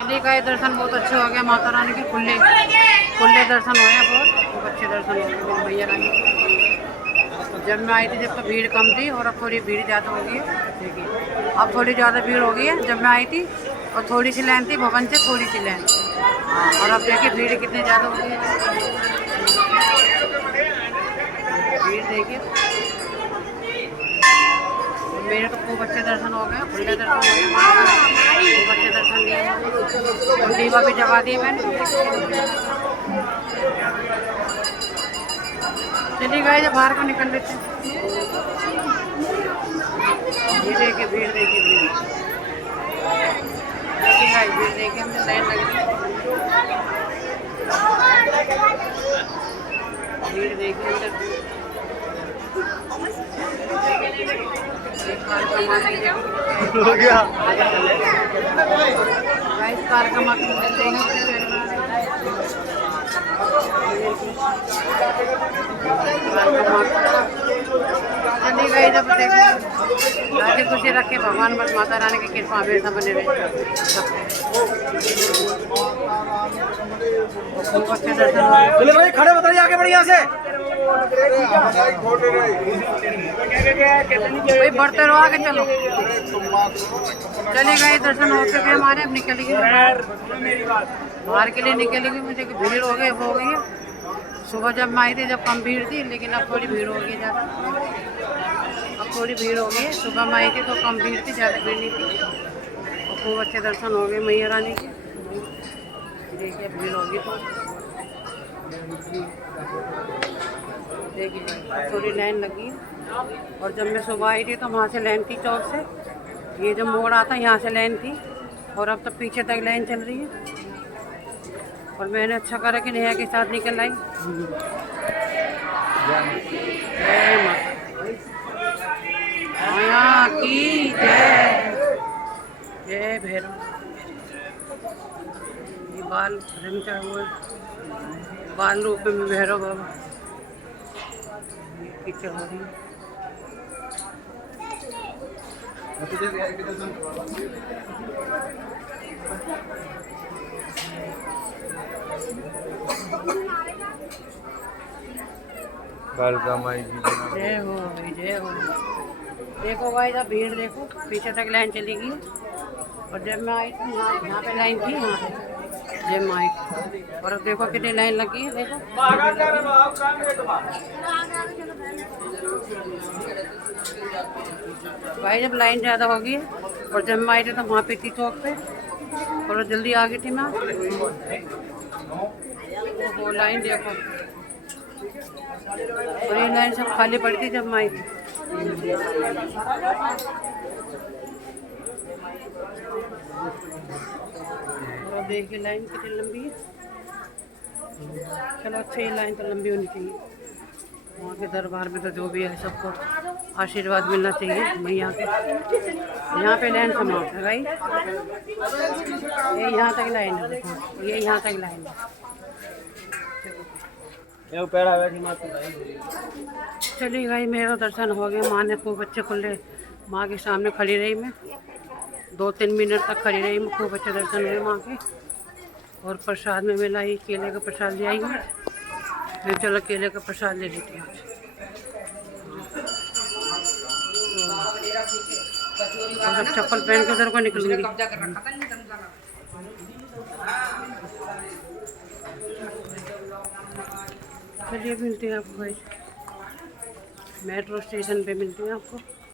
का ये दर्शन बहुत अच्छे हो गया, माता रानी के खुले खुले दर्शन हुए हैं, बहुत अच्छे दर्शन हो गए मैया रानी के। जब मैं आई थी जब तो भीड़ कम थी और अब थोड़ी भीड़ ज़्यादा हो गई है। देखिए अब थोड़ी ज़्यादा भीड़ हो गई है, जब मैं आई थी और थोड़ी सी लाइन थी, भवन से थोड़ी सी लाइन, और अब देखिए भीड़ कितनी ज़्यादा हो गई है। भीड़ देखिए, मेरे तो खूब अच्छे दर्शन हो गए, खुले दर्शन हो गए, खूब अच्छे दर्शन लिए, और दीवा भी जगा दिए मैंने। चलिए गए जब बाहर को निकल लेते हैं। ये देखिए भीड़, देखिए भीड़, देखिए भीड़ देखिए, हमने लाइन लगी, भीड़ देखिए अंदर। हो गया कार का मत चली गई जब देखो, राजी खुशी रखे भगवान, बस माता रानी की कृपा हमेशा बने रहे। खूब अच्छे दर्शन हो गए। चलिए भाई खड़े बताइए, आगे बढ़िए यहाँ से। भाई बढ़ते रहो, आगे चलो। चली गई, दर्शन हो चुके हमारे, अब निकलेगी बाहर के लिए, निकलेगी। मुझे भीड़ हो गई है। सुबह जब मैं आई थी जब कम भीड़ थी, लेकिन अब थोड़ी भीड़ हो गई ज़्यादा, अब थोड़ी भीड़ हो गई। सुबह में आई थी तो कम भीड़ थी, ज़्यादा भीड़ नहीं थी, और खूब अच्छे दर्शन हो गए मैया रानी के। देखिए भीड़ होगी तो देखिए थोड़ी लाइन लगी है। और जब मैं सुबह आई थी तो वहाँ से लाइन थी, चौक से ये जो मोड़ आता यहाँ से लाइन थी, और अब तक पीछे तक लाइन चल रही है। और मैंने अच्छा करा कि नेहा के साथ निकल आई। माया की जय, जय भैरव। ये बाल रंग चढ़े हुए, बाल रूप में भैरव बाबा की चढ़ रही है। जय हो भाई, जय हो। देखो भाई जब भीड़ देखो, पीछे तक लाइन चली गई, और जब मैं आई थी यहाँ पे लाइन थी, यहाँ पे जब मैं आई थी, और अब देखो कितनी लाइन लगी है। देखो भाई जब लाइन ज़्यादा होगी, और जब मैं आई थी तो वहाँ पे थी चौक पे, और जल्दी आ गई थी मैं। वो लाइन देखो, और ये लाइन सब खाली पड़ी थी जब मैं आई थी। और देखिए लाइन कितनी लंबी है। चलो अच्छा, ये लाइन तो लंबी होनी चाहिए। वहाँ के दरबार में तो जो भी है सबको आशीर्वाद मिलना चाहिए मैया के। यहाँ पे लाइन समाप्त है भाई, ये यहाँ तक लाइन है, ये यहाँ तक लाइन है। चलिए भाई मेरा दर्शन हो गया, माँ ने खूब अच्छे खुले, माँ के सामने खड़ी रही मैं 2-3 मिनट तक खड़ी रही मैं, खूब अच्छे दर्शन हुए माँ के। और प्रसाद में मिला, ये केले का प्रसाद ले आई हूँ मैं, चलो केले का प्रसाद ले लेती हूँ। तो सब चप्पल पहन के उधर को निकलूंगी। चलिए मिलते हैं आपको भाई, मेट्रो स्टेशन पे मिलते हैं आपको।